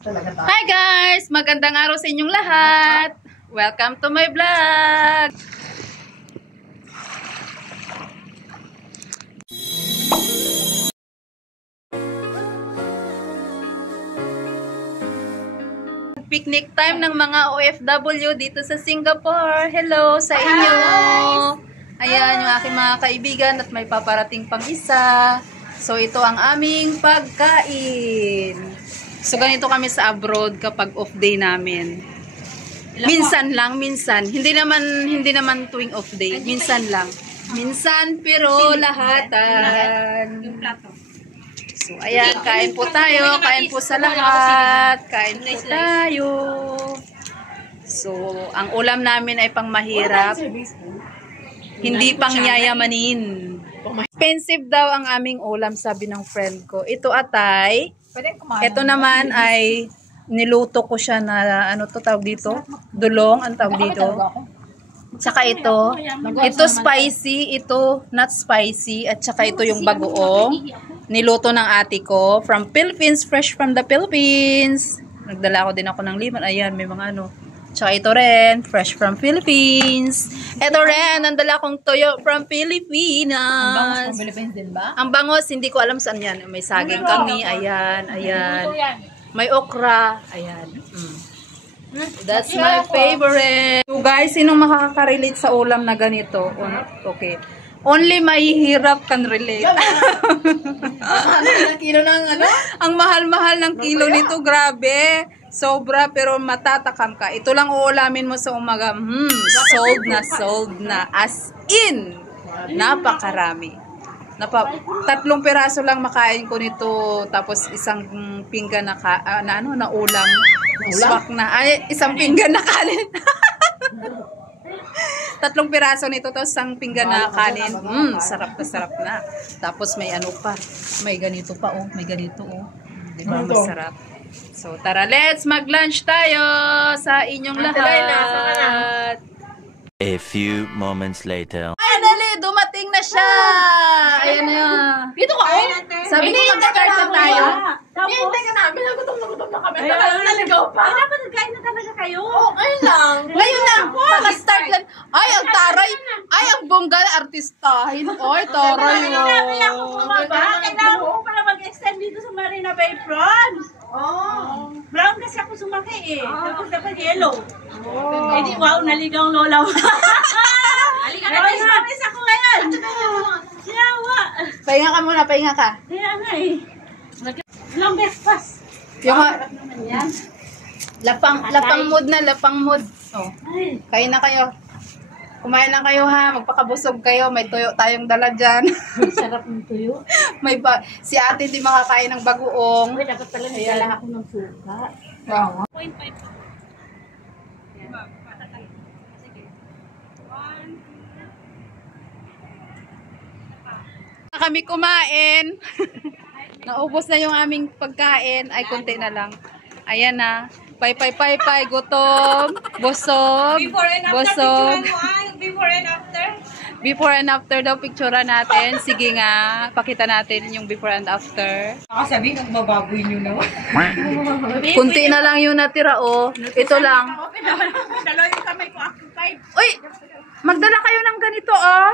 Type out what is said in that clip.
Hi guys! Magandang araw sa inyong lahat! Welcome to my vlog! Picnic time ng mga OFW dito sa Singapore. Hello sa inyo! Ayan yung aking mga kaibigan at may paparating pang isa. So ito ang aming pagkain. So ganito kami sa abroad kapag off day namin. Minsan lang, minsan. Hindi naman tuwing off day. Minsan lang. Minsan pero lahatan. So ayan, kain po tayo. Kain po sa lahat. Kain po tayo. So ang ulam namin ay pang mahirap. Hindi pang yayamanin. Expensive daw ang aming ulam, sabi ng friend ko. Ito atay. Ito naman ay niluto ko siya na ano to tawag dito? Dulong ang tawag dito. Tsaka ito spicy, ito not spicy, at tsaka ito yung bagoong niluto ng ate ko from Philippines, fresh from the Philippines. Nagdala ko din ako ng limon. Ayan, may mga ano. Tsaka ito rin, fresh from Philippines. Ito rin, nandala kong toyo from Pilipinas. Ang bangos from Philippines din ba? Ang bangos, hindi ko alam saan yan. May saging kami, ayan, ayan. May okra, ayan. That's my favorite. So guys, sinong makaka-relate sa ulam na ganito? Okay. Only mahihirap can relate. Ang mahal-mahal ng kilo nito, grabe. Sobra, pero matatakam ka. Ito lang uulamin mo sa umaga. Sold na. As in, napakarami. 3 piraso lang makain ko nito. Tapos isang pinggan na ulam. Swak na. Ay, isang pinggan na kanin. 3 piraso nito, tapos isang pinggan na kanin. Sarap na sarap na. Tapos may ano pa. May ganito pa, oh. May ganito, oh. Diba, masarap. So, tara, let's mag-lunch tayo sa inyong lahat. A few moments later. Finally, dumating na siya! Ayan na yan. Dito ka, oh. Sabi ko, mag-start na tayo. Hintay ka namin. Nagutom na kami. Naligaw pa. Dapat nagkain na talaga kayo. Oo, ayun lang. Ngayon na, mag-start lang. Ay, ang taray. Ay, ang bongga artistahin. Ay, taray. Kailangan ko pala mag-extend dito sa Marina Bay Front. Oh. Brown kasi ako sumakay eh. Tapos dapat yellow. Oh. Eh di, wow, naligaw lola mo. Halika na tayo. Nais ako ngayon. Yawa. Pahinga ka muna, pahinga ka. Kaya nga eh. Long breakfast. Yung lapang mood. Oh. Kain na kayo. Kumain lang kayo ha, magpakabusog kayo, may tuyo tayong dala dyan. Sarap ng tuyo. Si ate di makakain ng bagoong. Uy, dapat pala nagdala ako ng suka. Wow. 0.5. Kami kumain. Naubos na yung aming pagkain. Ay, konti na lang. Ayan na. Pay, gutom, busog, Before and after, busog. Before and after. Before and after daw, picture natin. Sige nga, pakita natin yung before and after. Sabi kang mababoy nyo naman. Kunti na lang yung natira, oh. Ito lang. Dalawa yung kamay ko occupied. Uy! Magdala kayo ng ganito, oh.